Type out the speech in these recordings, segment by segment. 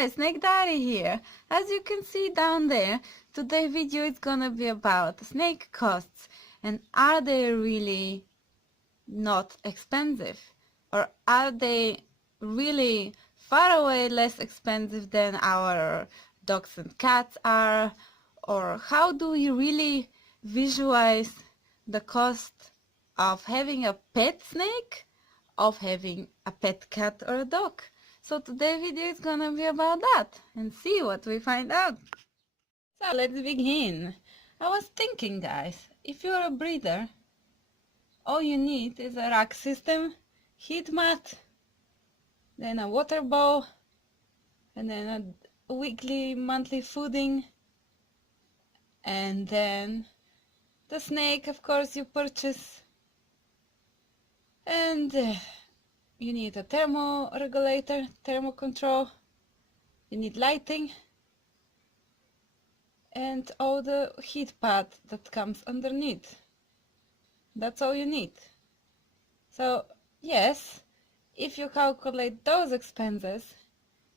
guys, Snake Daddy here. As you can see down there, today's video is gonna be about snake costs and are they really not expensive, or are they really far away less expensive than our dogs and cats are, or how do we really visualize the cost of having a pet snake, of having a pet cat or a dog. So today's video is gonna be about that and see what we find out. So let's begin. I was thinking, guys, if you're a breeder, all you need is a rack system, heat mat, then a water bowl, and then a weekly, monthly fooding, and then the snake, of course, you purchase, and you need a thermoregulator, thermo control, you need lighting, and all the heat pad that comes underneath. That's all you need. So yes, if you calculate those expenses,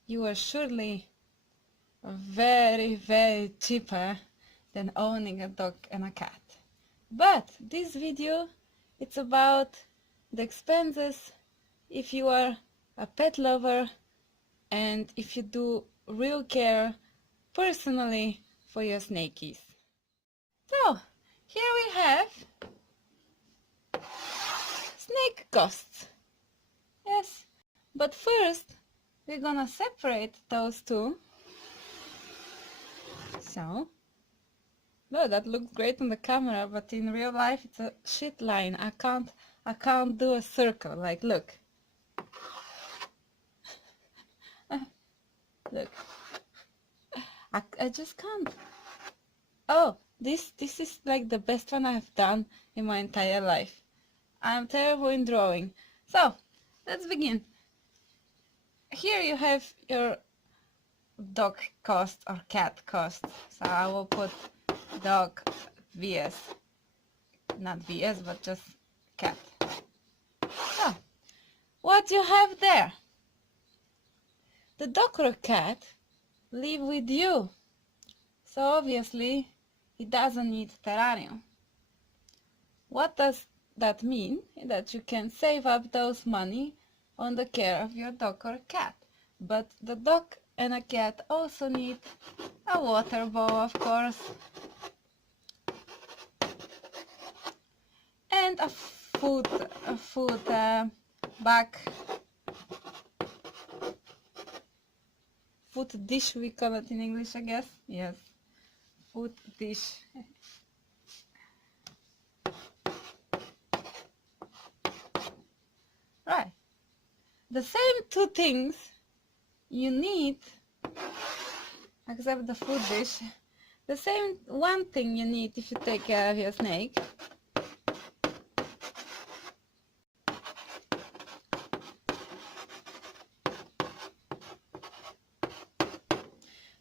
you are surely very, very cheaper than owning a dog and a cat. But this video, it's about the expenses if you are a pet lover and if you do real care personally for your snakies. So here we have snake costs. Yes, but first we're gonna separate those two. So, no, that looks great on the camera, but in real life it's a shit line. I can't do a circle. Like, look. Look. I just can't. Oh, this is like the best one I have done in my entire life. I'm terrible in drawing. So, let's begin. Here you have your dog cost or cat cost. So I will put dog vs, not vs, but just cat. So, what you have there? The dog or cat live with you, so obviously it doesn't need terrarium. What does that mean? That you can save up those money on the care of your dog or cat. But the dog and a cat also need a water bowl, of course, and a food bag, food dish we call it in English, I guess. Yes, food dish. Right. The same two things you need, except the food dish, the same one thing you need if you take care of your snake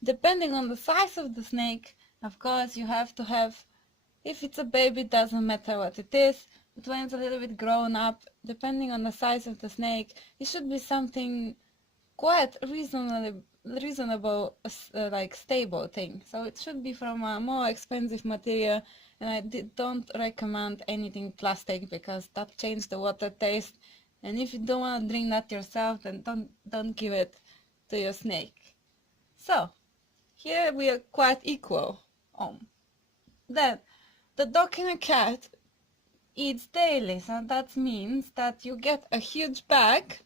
depending on the size of the snake. Of course, you have to have, if it's a baby, it doesn't matter what it is, but when it's a little bit grown up, depending on the size of the snake, it should be something quite reasonable, like stable thing. So it should be from a more expensive material, and I don't recommend anything plastic because that changes the water taste, and if you don't want to drink that yourself, then don't give it to your snake. So here we are quite equal. Then the dog and a cat eats daily, so that means that you get a huge bag.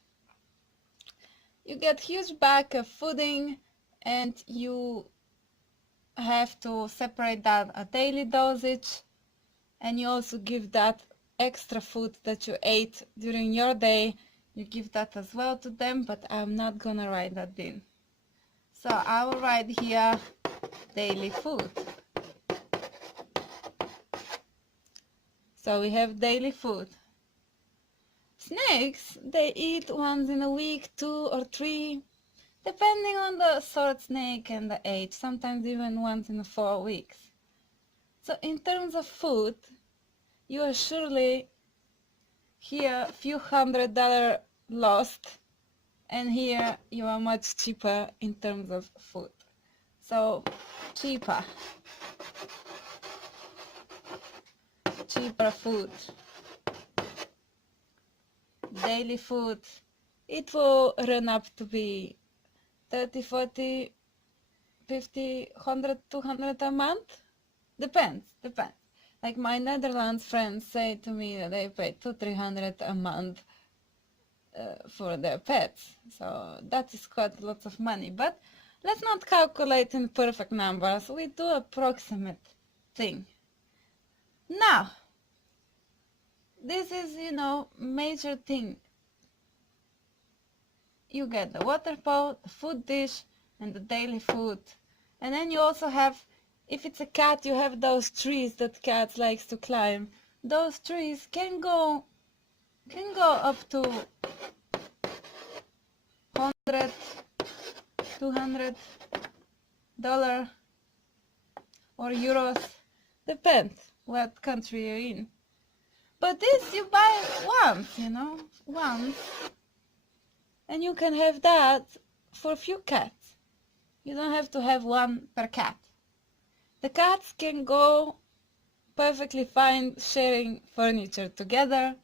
You get huge bag of fooding, and you have to separate that a daily dosage, and you also give that extra food that you ate during your day, you give that as well to them, but I'm not gonna write that in. So I will write here daily food. So we have daily food. Snakes, they eat once in a week, 2 or 3, depending on the sort snake and the age, sometimes even once in 4 weeks. So in terms of food, you are surely here a few $100 lost and here you are much cheaper in terms of food. So cheaper food, daily food, it will run up to be 30, 40, 50, 100, 200 a month. Depends. Like my Netherlands friends say to me that they pay 200-300 a month for their pets. So that is quite lots of money. But let's not calculate in perfect numbers. We do approximate thing. Now, this is, major thing. You get the water pot, the food dish, and the daily food. And then you also have, if it's a cat, you have those trees that cats likes to climb. Those trees can go up to 100, $200 or euros, depends what country you're in. But this you buy once, and you can have that for a few cats. You don't have to have one per cat. The cats can go perfectly fine sharing furniture together.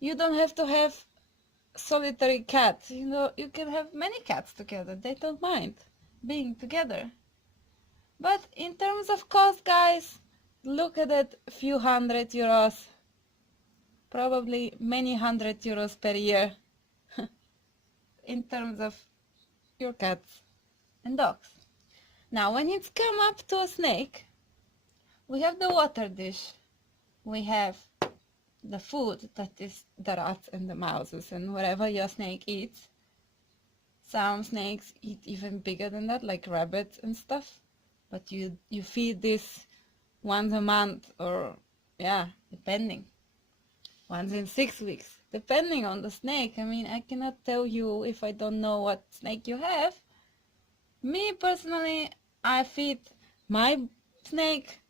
You don't have to have solitary cats. You can have many cats together. They don't mind being together. But in terms of cost, guys, look at that, a few €100, probably many €100 per year in terms of your cats and dogs. Now, when it's come up to a snake, we have the water dish, we have the food, that is the rats and the mouses and whatever your snake eats. Some snakes eat even bigger than that, like rabbits and stuff. But you feed this once a month, or depending, once in 6 weeks, depending on the snake. I mean, I cannot tell you if I don't know what snake you have. Me personally, I feed my snake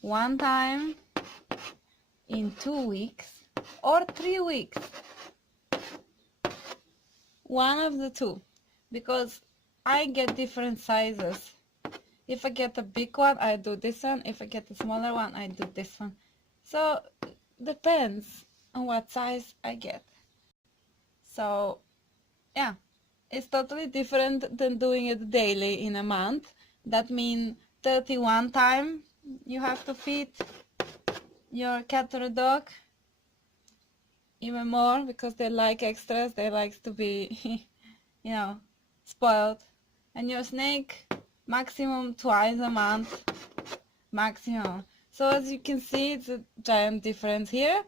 one time in 2 weeks or 3 weeks. One of the two, because I get different sizes. If I get a big one, I do this one. If I get a smaller one, I do this one. So depends on what size I get. So yeah, it's totally different than doing it daily in a month. That means 31 times you have to feed your cat or dog. Even more, because they like extras. They like to be spoiled. And your snake, maximum twice a month, maximum. So as you can see, it's a giant difference here,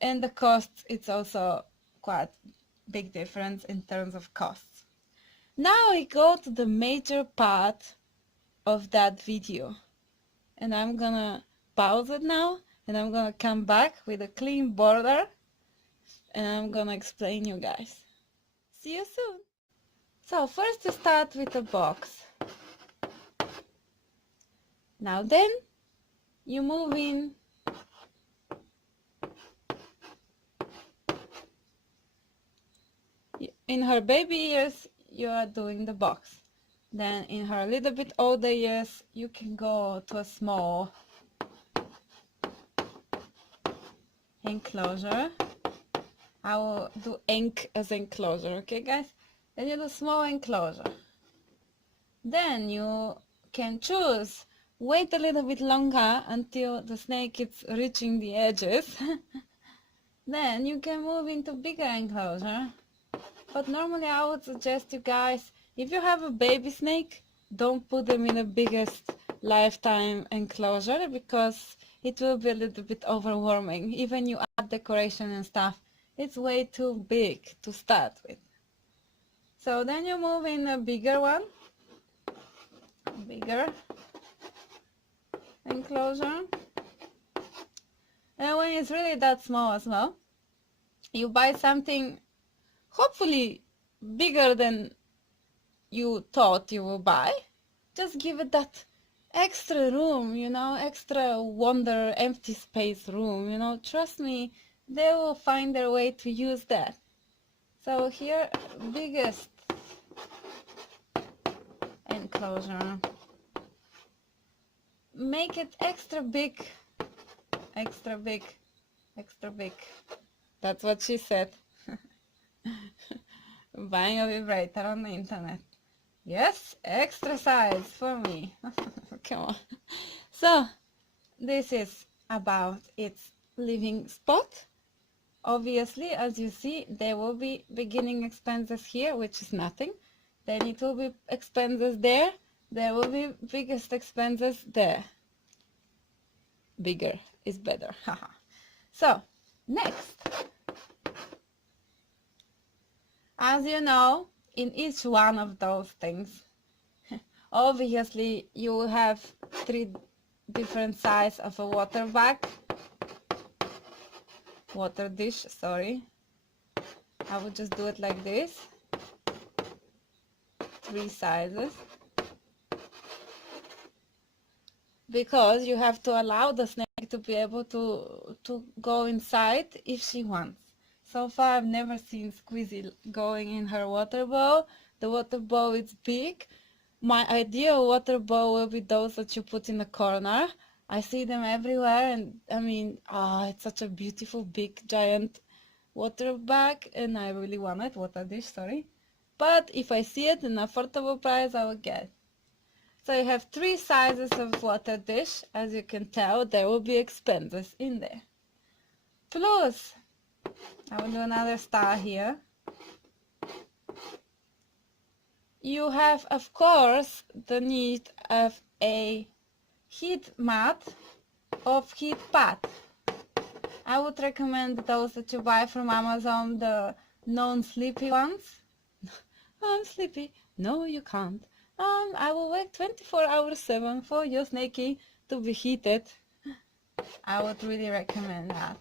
and the cost, it's also quite big difference in terms of costs. Now we go to the major part of that video, and I'm gonna pause it now, and I'm gonna come back with a clean border, and I'm gonna explain you guys. See you soon. So first you start with a box. Now then you move in her baby years, you are doing the box. Then in her little bit older years, you can go to a small enclosure. I will do ink as enclosure, okay guys? Then you do small enclosure. Then you can choose, wait a little bit longer until the snake is reaching the edges. Then you can move into bigger enclosure. But normally I would suggest you guys, if you have a baby snake, don't put them in the biggest lifetime enclosure, because it will be a little bit overwhelming. Even you add decoration and stuff, it's way too big to start with. So then you move in a bigger one, bigger enclosure. And when it's really that small as well, you buy something hopefully bigger than you thought you will buy. Just give it that extra room, extra wonder, empty space room, trust me, they will find their way to use that. So here, biggest enclosure. Make it extra big, extra big, extra big. That's what she said. Buying a vibrator on the internet. Yes, extra size for me. Come on. So, this is about its living spot. Obviously, as you see, there will be beginning expenses here, which is nothing. Then it will be expenses there. There will be biggest expenses there. Bigger is better. So, next. As you know, in each one of those things, obviously you will have 3 different sizes of a water dish, sorry. I would just do it like this. 3 sizes. Because you have to allow the snake to be able to go inside if she wants. So far I've never seen Squeezy going in her water bowl. The water bowl is big. My ideal water bowl will be those that you put in the corner. I see them everywhere, and I mean, it's such a beautiful big giant water bag, and I really want it, water dish, sorry. But if I see it in an affordable price, I will get it. So you have 3 sizes of water dish. As you can tell, there will be expenses in there. Plus, I will do another star here. You have, of course, the need of a heat mat of heat pad. I would recommend those that you buy from Amazon, the non-sleepy ones. I'm sleepy. No, you can't. I will wait 24 hours 7 for your snakey to be heated. I would really recommend that.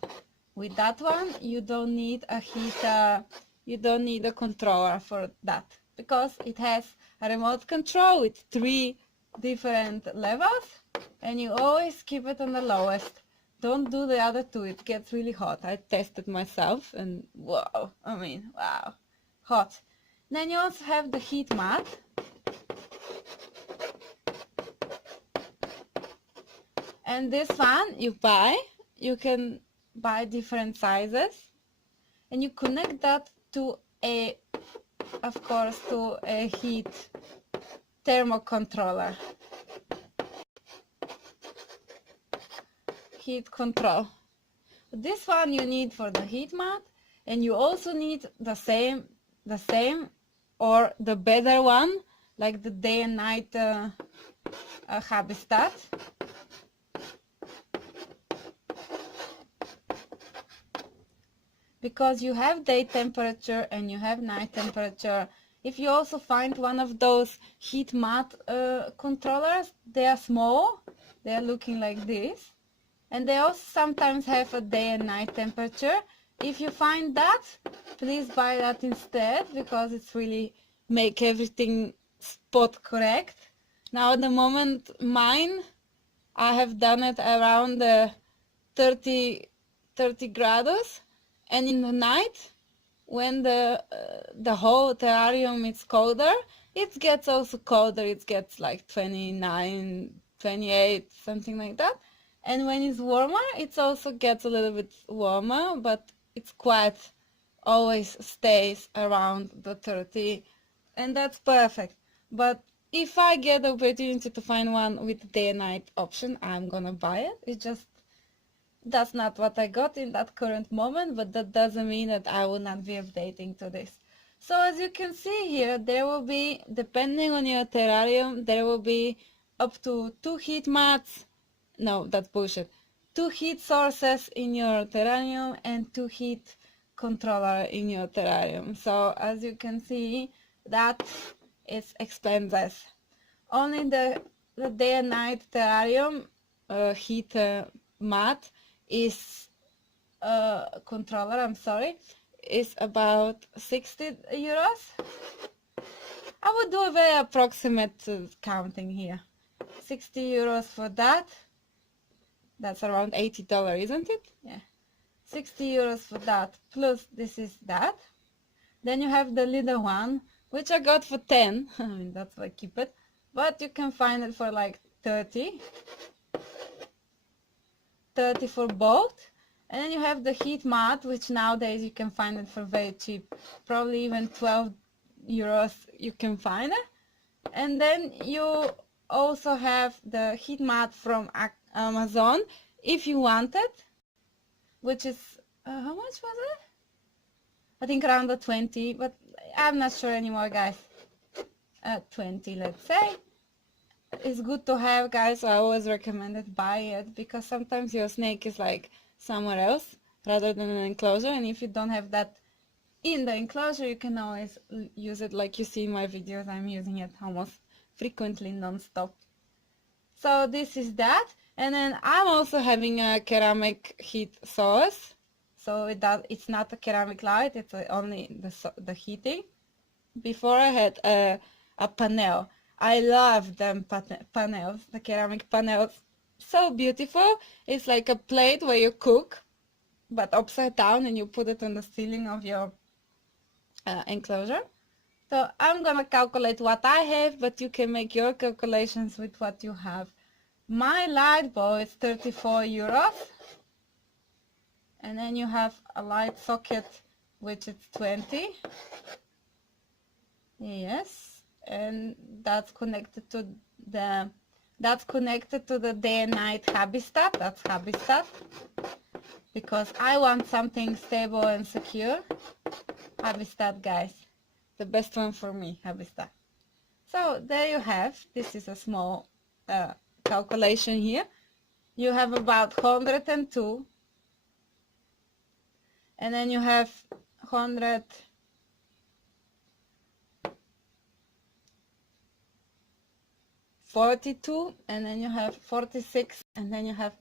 With that one, you don't need a heater, you don't need a controller for that, because it has a remote control with 3 different levels, and you always keep it on the lowest. Don't do the other 2, it gets really hot. I tested myself and wow, wow, hot. Then you also have the heat mat. And this one you buy, you can buy different sizes, and you connect that to of course, to a heat thermocontroller. Heat control. This one you need for the heat mat, and you also need the same or the better one, like the day and night habitat. Because you have day temperature and you have night temperature. If you also find one of those heat mat controllers, they are small, they are looking like this, and they also sometimes have a day and night temperature. If you find that, please buy that instead, because it's really make everything spot correct. Now at the moment mine, I have done it around 30 grados. And in the night, when the whole terrarium is colder, it gets also colder. It gets like 29, 28, something like that. And when it's warmer, it also gets a little bit warmer, but it's quite always stays around the 30, and that's perfect. But if I get the opportunity to find one with day and night option, I'm gonna buy it. It's just that's not what I got in that current moment, but that doesn't mean that I will not be updating to this. So as you can see here, there will be, depending on your terrarium, there will be up to 2 heat mats. No, that's bullshit. 2 heat sources in your terrarium and 2 heat controller in your terrarium. So as you can see, that is expenses. Only the day and night terrarium heat mat is controller, I'm sorry, is about 60 euros. I would do a very approximate counting here. 60 euros for that. That's around $80, isn't it? Yeah. 60 euros for that, plus this is that. Then you have the little one, which I got for 10. I mean, that's why I keep it. But you can find it for like 30. 30 for both. And then you have the heat mat, which nowadays you can find it for very cheap. Probably even 12 euros you can find it. And then you also have the heat mat from Amazon if you want it, which is, how much was it? I think around the 20, but I'm not sure anymore, guys. 20, let's say. It's good to have, guys. I always recommend it, buy it, because sometimes your snake is like somewhere else rather than an enclosure, and if you don't have that in the enclosure, you can always use it. Like you see in my videos, I'm using it almost frequently, non-stop. So this is that. And then I'm also having a ceramic heat source. So it's not a ceramic light, it's only the heating. Before I had a panel. I love them panels, the ceramic panels. So beautiful. It's like a plate where you cook, but upside down, and you put it on the ceiling of your enclosure. So I'm gonna calculate what I have, but you can make your calculations with what you have. My light bulb is 34 euros. And then you have a light socket, which is 20. Yes, and that's connected to the day and night Habistat. That's Habistat, because I want something stable and secure. Habistat, guys, the best one for me, Habistat. So there you have. This is a small calculation here. You have about 102, and then you have 142, and then you have 46, and then you have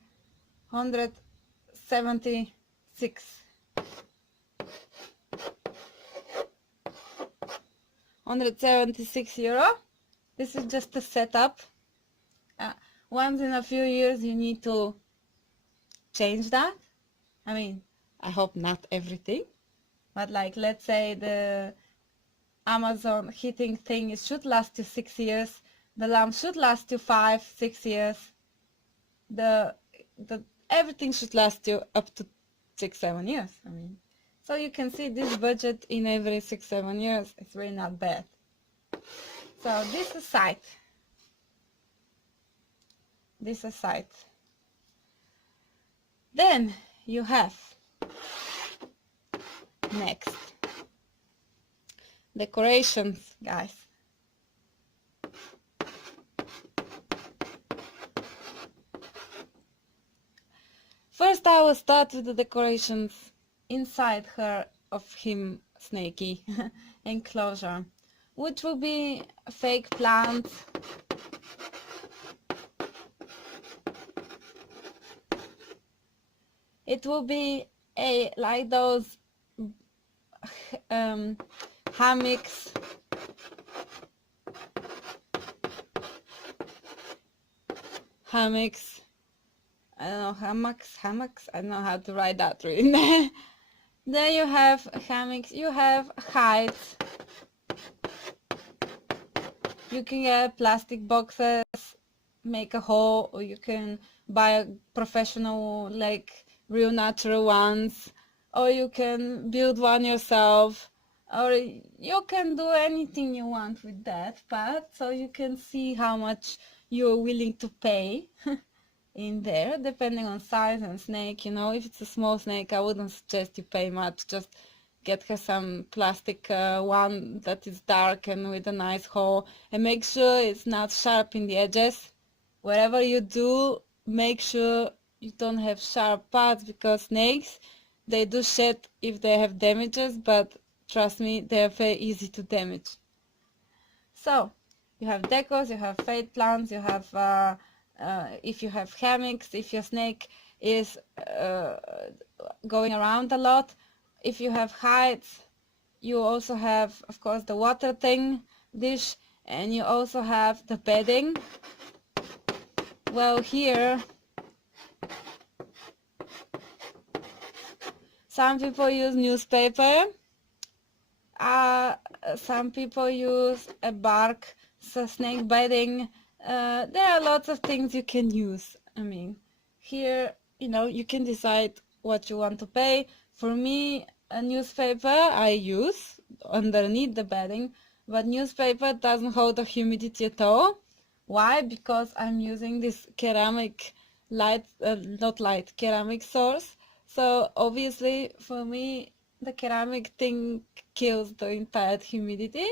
176. 176 euro. This is just a setup. Once in a few years you need to change that. I mean, I hope not everything, but like, let's say the Amazon heating thing, it should last you 6 years. The lamp should last you 5-6 years. The everything should last you up to 6-7 years. I mean, so you can see this budget in every 6-7 years. It's really not bad. So this aside, then you have next decorations, guys. First I will start with the decorations inside him snaky enclosure, which will be fake plants, it will be like those hammocks, I don't know, hammocks, I don't know how to write that really. Then you have hammocks, you have hides, you can get plastic boxes, make a hole, or you can buy a professional, like real natural ones, or you can build one yourself, or you can do anything you want with that part, so you can see how much you're willing to pay in there, depending on size and snake. You know, if it's a small snake, I wouldn't suggest you pay much. Just get her some plastic one that is dark and with a nice hole, and make sure it's not sharp in the edges. Wherever you do, make sure you don't have sharp parts, because snakes, they do shed if they have damages, but trust me, they're very easy to damage. So you have decos, you have fade plants, you have if you have hammocks, if your snake is going around a lot, if you have hides, you also have, of course, the water dish, and you also have the bedding. Well, here some people use newspaper. Some people use a bark, so snake bedding. There are lots of things you can use. I mean, here, you can decide what you want to pay. For me, a newspaper I use underneath the bedding, but newspaper doesn't hold the humidity at all. Why? Because I'm using this ceramic ceramic source. So obviously for me, the ceramic thing kills the entire humidity.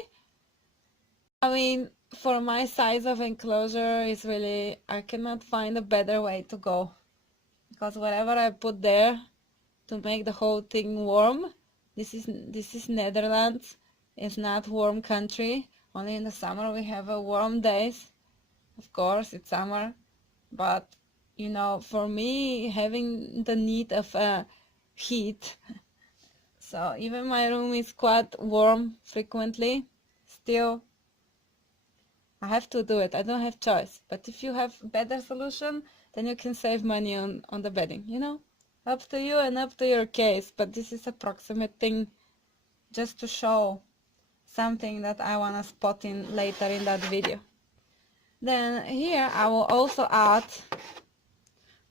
I mean, for my size of enclosure is really, I cannot find a better way to go. Because whatever I put there to make the whole thing warm, this is Netherlands. It's not warm country. Only in the summer we have a warm days. Of course, it's summer, but for me, having the need of heat, so even my room is quite warm frequently, still I have to do it. I don't have choice. But if you have better solution, then you can save money on the bedding, Up to you and up to your case, but this is approximate thing just to show something that I want to spot in later in that video. Then here I will also add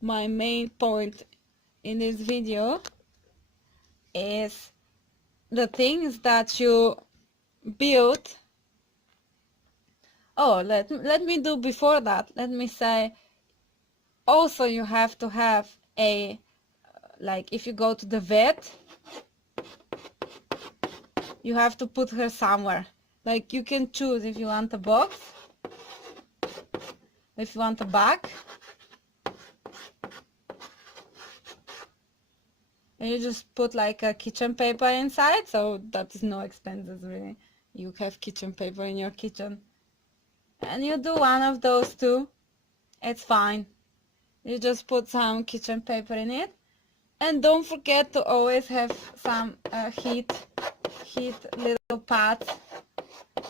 my main point in this video is the things that you build. Oh, let me do before that. Let me say also you have to have a, like if you go to the vet, you have to put her somewhere. Like you can choose if you want a box, if you want a bag, and you just put like a kitchen paper inside, so that is no expenses really. You have kitchen paper in your kitchen. And you do one of those two, it's fine. You just put some kitchen paper in it. And don't forget to always have some heat little pads.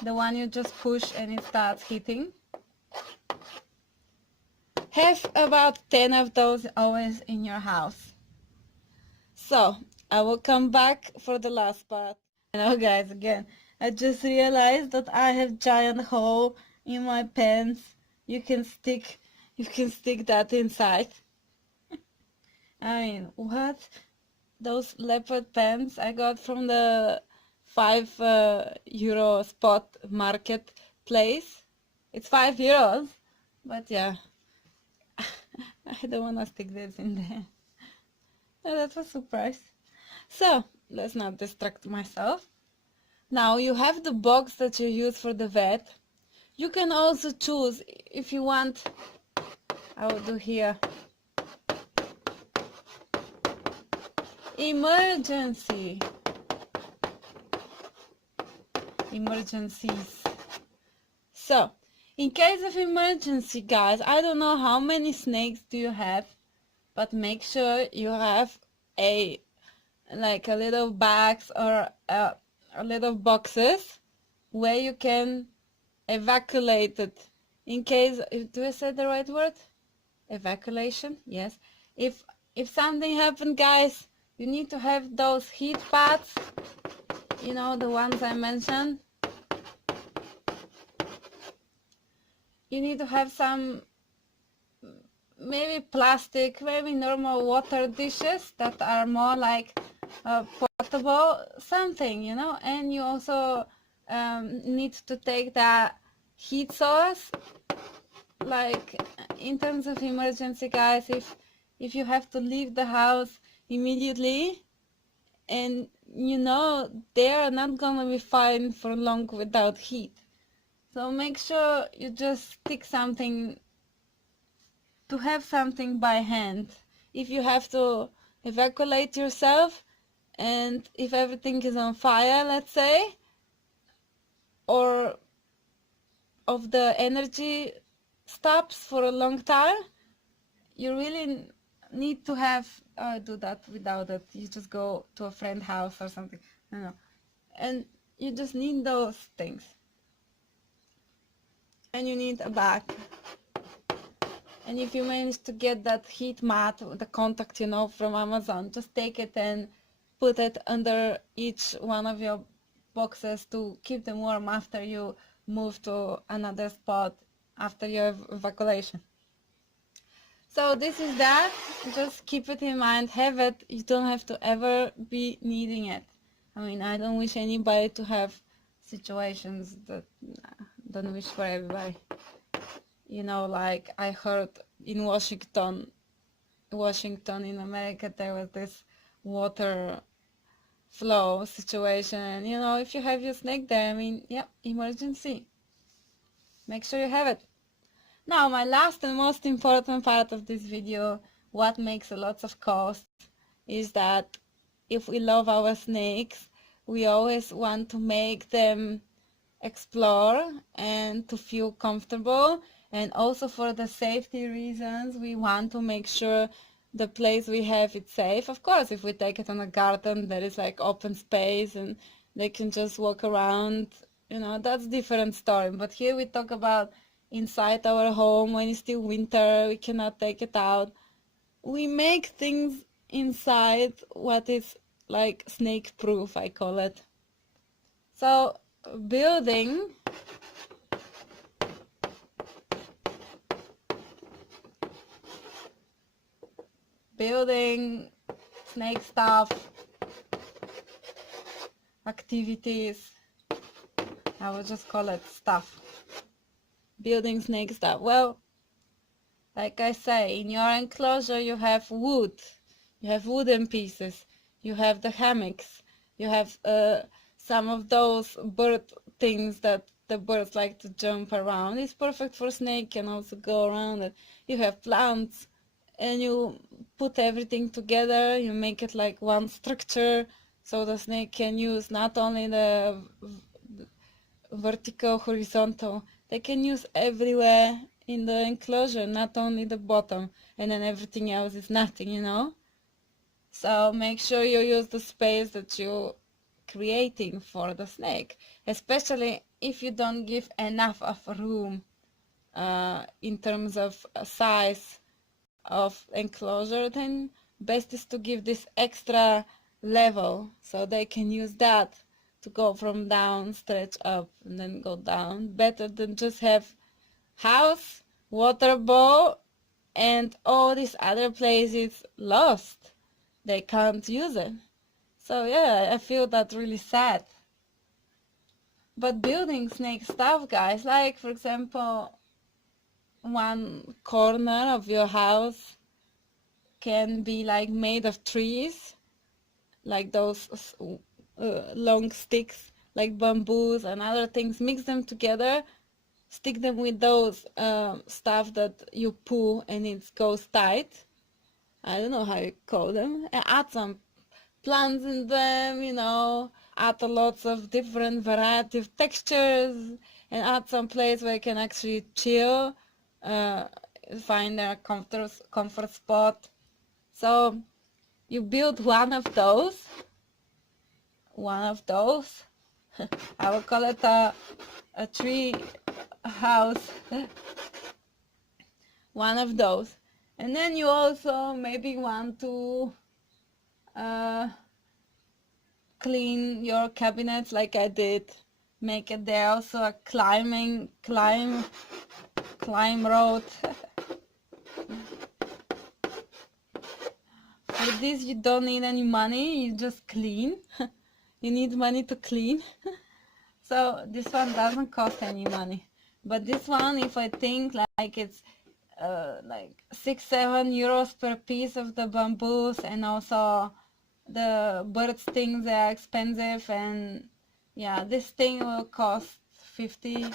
The one you just push and it starts heating. Have about 10 of those always in your house. So, I will come back for the last part. Hello guys, again. I just realized that I have giant hole in my pants. You can stick that inside. I mean, what? Those leopard pants I got from the 5 euro spot market place. It's 5 euros, but yeah, I don't want to stick this in there. Oh, that was a surprise. So, let's not distract myself. Now you have the box that you use for the vet. You can also choose if you want, I will do here, emergencies. So, in case of emergency, guys, I don't know how many snakes do you have, but make sure you have a little bags or a little boxes where you can evacuate it. In case, do I say the right word? Evacuation, yes. If something happened, guys, you need to have those heat pads, the ones I mentioned. You need to have some maybe plastic, maybe normal water dishes that are more like portable something, and you also need to take that heat source. Like in terms of emergency, guys, if you have to leave the house immediately and they are not gonna be fine for long without heat, so make sure you just stick something to have something by hand if you have to evacuate yourself, and if everything is on fire, let's say, or of the energy stops for a long time, you really need to have do that without it. You just go to a friend's house or something, and you just need those things. And you need a bag. And if you manage to get that heat mat, the contact, from Amazon, just take it and put it under each one of your boxes to keep them warm after you move to another spot after your evacuation. So this is that. Just keep it in mind, have it. You don't have to ever be needing it. I mean, I don't wish anybody to have situations that don't wish for everybody. You know, like I heard in Washington in America, there was this water flow situation, and you know, if you have your snake there, I mean, yeah, emergency. Make sure you have it. Now, my last and most important part of this video, what makes a lot of cost, is that if we love our snakes, we always want to make them explore and to feel comfortable, and also for the safety reasons, we want to make sure the place we have it safe. Of course, if we take it on a garden, there is like open space and they can just walk around, you know, that's different story. But here we talk about inside our home when it's still winter, we cannot take it out. We make things inside what is like snake proof, I call it. So building snake stuff, activities, I would just call it stuff. Building snake stuff. Well, like I say, in your enclosure you have wood, you have wooden pieces, you have the hammocks, you have some of those bird things that the birds like to jump around. It's perfect for snake, can also go around it. You have plants, and you put everything together, you make it like one structure, so the snake can use not only the vertical, horizontal, they can use everywhere in the enclosure, not only the bottom, and then everything else is nothing, you know. So make sure you use the space that you're creating for the snake, especially if you don't give enough of room in terms of size of enclosure, then best is to give this extra level so they can use that to go from down, stretch up, and then go down. Better than just have house, water bowl, and all these other places lost. They can't use it. So yeah, I feel that really sad. But building snake stuff, guys, like for example, one corner of your house can be like made of trees, like those long sticks, like bamboos and other things. Mix them together, stick them with those stuff that you pull and it goes tight. I don't know how you call them. And add some plants in them, you know, add lots of different variety of textures, and add some place where you can actually chill, find a comfort spot. So you build one of those. I will call it a tree house. One of those. And then you also maybe want to clean your cabinets like I did. Make it there also a climb road. For this you don't need any money, you just clean. You need money to clean. So this one doesn't cost any money. But this one, if I think like it's like 6-7 euros per piece of the bamboos, and also the bird stings are expensive, and yeah, this thing will cost 50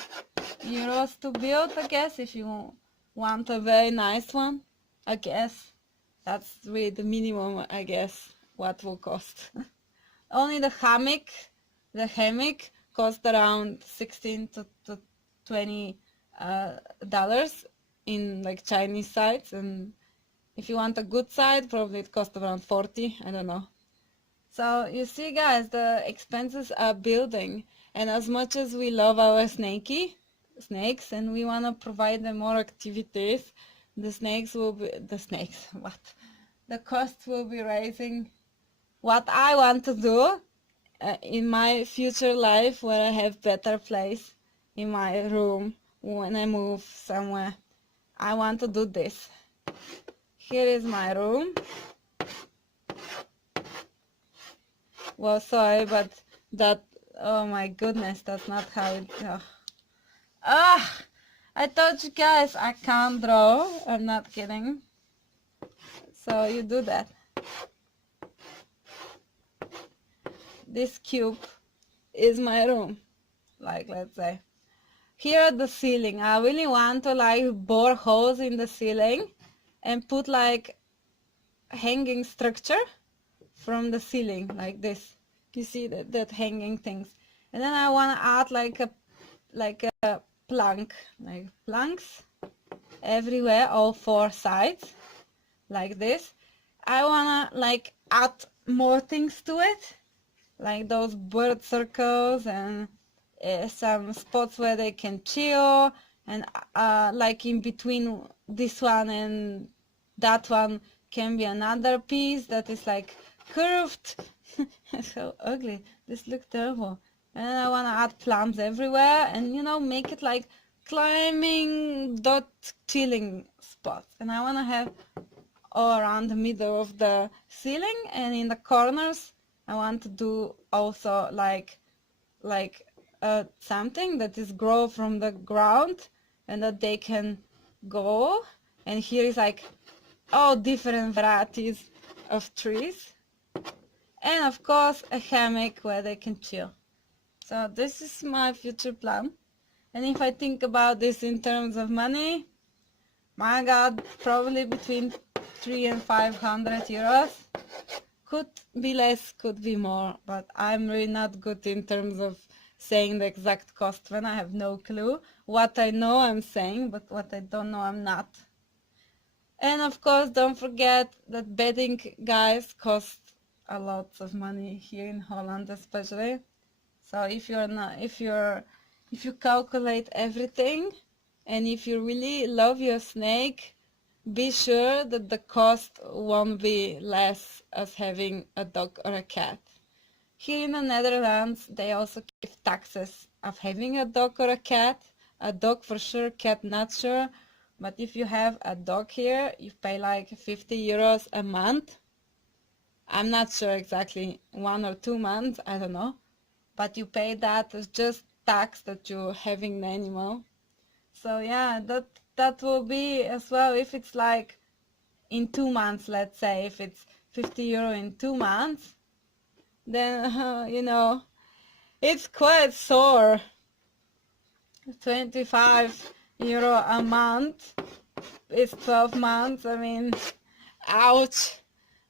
euros to build, I guess, if you want a very nice one. I guess that's really the minimum, I guess, what will cost. Only the hammock cost around 16 to 20 dollars in like Chinese sites, and if you want a good site, probably it costs around 40, I don't know. So you see, guys, the expenses are building, and as much as we love our snakes and we want to provide them more activities, the costs will be rising. What I want to do in my future life where I have better place in my room when I move somewhere. I want to do this. Here is my room. Well, sorry, but that, oh my goodness, that's not how it, I told you guys I can't draw. I'm not kidding. So you do that. This cube is my room, like, let's say. Here at the ceiling, I really want to like bore holes in the ceiling and put like hanging structure from the ceiling like this. You see that hanging things. And then I want to add like a plank, like planks everywhere, all four sides, like this. I want to like add more things to it, like those bird circles and some spots where they can chill, and like in between this one and that one can be another piece that is like curved. So ugly, this looks terrible. And I want to add plants everywhere and, you know, make it like climbing dot chilling spots. And I want to have all around the middle of the ceiling, and in the corners I want to do also like something that is grow from the ground and that they can go. And here is like all different varieties of trees, and of course a hammock where they can chill. So this is my future plan. And if I think about this in terms of money, my God, probably between 300 and 500 euros. Could be less, could be more, but I'm really not good in terms of saying the exact cost when I have no clue. What I know I'm saying, but what I don't know I'm not. And of course, don't forget that bedding, guys, cost a lot of money here in Holland especially. So if you calculate everything, and if you really love your snake, be sure that the cost won't be less as having a dog or a cat. Here in the Netherlands, they also give taxes of having a dog or a cat. A dog for sure, cat not sure. But if you have a dog here, you pay like 50 euros a month. I'm not sure exactly, 1 or 2 months, I don't know. But you pay that as just tax that you're having the animal. So yeah, that will be as well, if it's like in 2 months, let's say, if it's 50 euro in 2 months, then you know, it's quite sore. 25 euro a month is 12 months. I mean, ouch.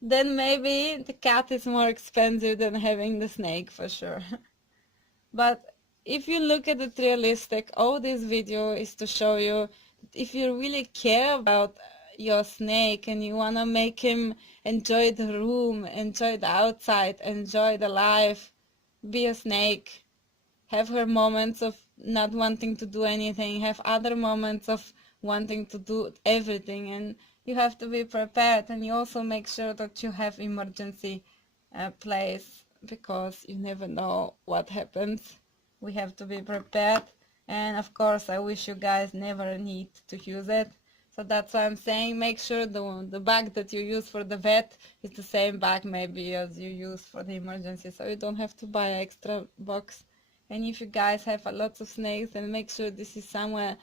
Then maybe the cat is more expensive than having the snake for sure. But if you look at it realistic, all this video is to show you that if you really care about your snake and you want to make him enjoy the room, enjoy the outside, enjoy the life, be a snake. Have her moments of not wanting to do anything, have other moments of wanting to do everything, and you have to be prepared. And you also make sure that you have emergency place, because you never know what happens. We have to be prepared, and of course I wish you guys never need to use it. So that's why I'm saying make sure the bag that you use for the vet is the same bag maybe as you use for the emergency, so you don't have to buy an extra box. And if you guys have lots of snakes, then make sure this is somewhere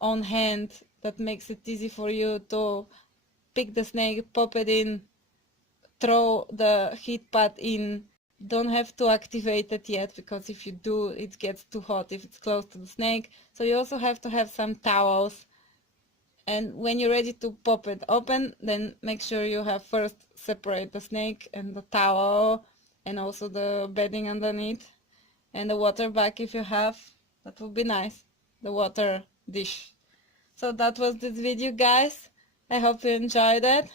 on hand that makes it easy for you to pick the snake, pop it in, throw the heat pad in. Don't have to activate it yet, because if you do, it gets too hot if it's close to the snake. So you also have to have some towels. And when you're ready to pop it open, then make sure you have first separate the snake and the towel, and also the bedding underneath, and the water bag if you have. That would be nice. The water dish. So that was this video, guys. I hope you enjoyed it.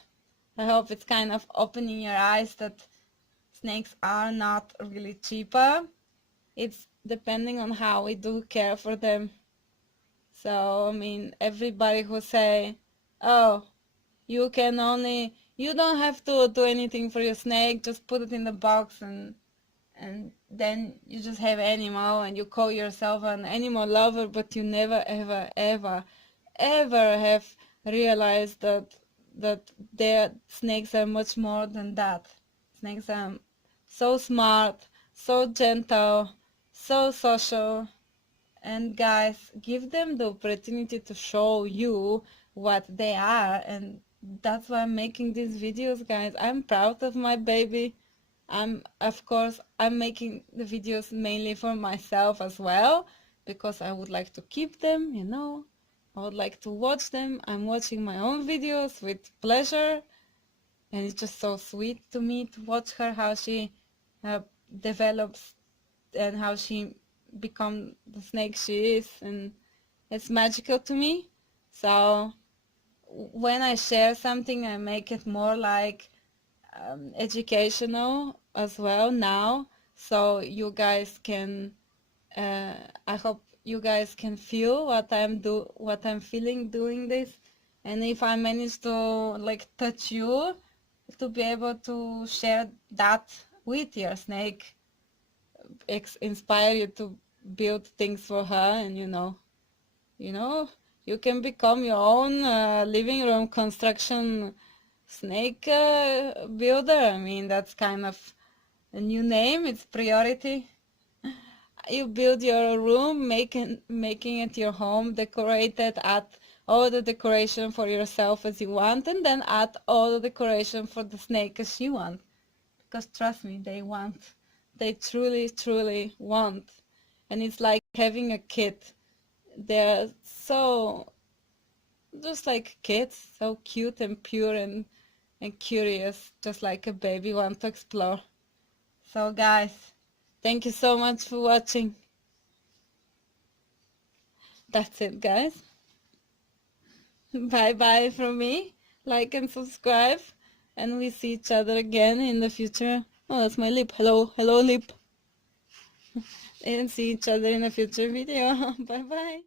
I hope it's kind of opening your eyes that snakes are not really cheaper. It's depending on how we do care for them. So, I mean, everybody who say, oh, you don't have to do anything for your snake, just put it in the box and and then you just have animal and you call yourself an animal lover, but you never ever ever ever have realized that their snakes are much more than that. Snakes are so smart, so gentle, so social. And guys, give them the opportunity to show you what they are, and that's why I'm making these videos, guys. I'm proud of my baby. Of course, I'm making the videos mainly for myself as well, because I would like to keep them, you know. I would like to watch them. I'm watching my own videos with pleasure, and it's just so sweet to me to watch her, how she develops and how she become the snake she is, and it's magical to me. So when I share something, I make it more like educational as well now, so you guys can I hope you guys can feel what I'm feeling doing this, and if I manage to like touch you, to be able to share that with your snake, inspire you to build things for her, and you know, you can become your own living room construction snake builder. I mean, that's kind of a new name. It's priority. You build your room, making it your home, decorate it, add all the decoration for yourself as you want, and then add all the decoration for the snake as you want. Because trust me, they want. They truly, truly want. And it's like having a kid. They're so, just like kids, so cute and pure and curious, just like a baby want to explore. So guys, thank you so much for watching. That's it, guys. Bye bye from me. Like and subscribe, and we see each other again in the future. Oh, that's my lip. Hello, hello, lip. And see each other in a future video. Bye bye.